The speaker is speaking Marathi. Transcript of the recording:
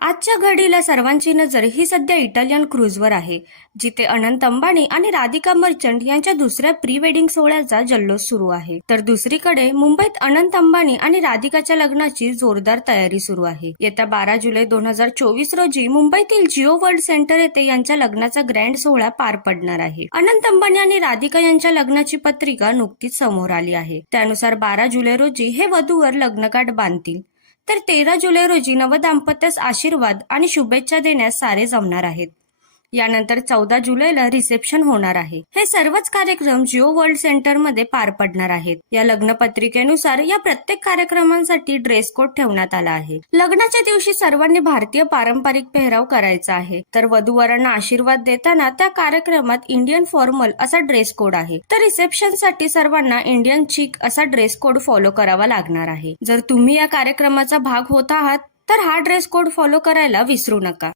आजच्या घडीला सर्वांची नजर ही सध्या इटालियन क्रूजवर आहे जिथे अनंत अंबानी आणि राधिका मर्चंट यांच्या दुसऱ्या प्री वेडिंग सोहळ्याचा जल्लोष सुरू आहे. तर दुसरीकडे मुंबईत अनंत अंबानी आणि राधिकाच्या लग्नाची जोरदार तयारी सुरू आहे. येत्या बारा जुलै दोन हजार चोवीस रोजी मुंबईतील जिओ वर्ल्ड सेंटर येथे यांच्या लग्नाचा ग्रँड सोहळा पार पडणार आहे. अनंत अंबानी आणि राधिका यांच्या लग्नाची पत्रिका नुकतीच समोर आली आहे. त्यानुसार बारा जुलै रोजी हे वधूवर लग्नकाठ बांधतील. तर तेरा जुलै रोजी नवदाम्पत्यास आशीर्वाद आणि शुभेच्छा देण्यास सारे जमणार आहेत. यानंतर चौदा जुलैला रिसेप्शन होणार आहे. हे सर्वच कार्यक्रम जिओ वर्ल्ड सेंटरमध्ये पार पडणार आहेत. या लग्न पत्रिकेनुसार या प्रत्येक कार्यक्रमांसाठी ड्रेस कोड ठेवण्यात आला आहे. लग्नाच्या दिवशी सर्वांनी भारतीय पारंपरिक पेहराव करायचा आहे. तर वधूवरांना आशीर्वाद देताना त्या कार्यक्रमात इंडियन फॉर्मल असा ड्रेस कोड आहे. तर रिसेप्शनसाठी सर्वांना इंडियन चिक असा ड्रेस कोड फॉलो करावा लागणार आहे. जर तुम्ही या कार्यक्रमाचा भाग होत आहात तर हा ड्रेस कोड फॉलो करायला विसरू नका.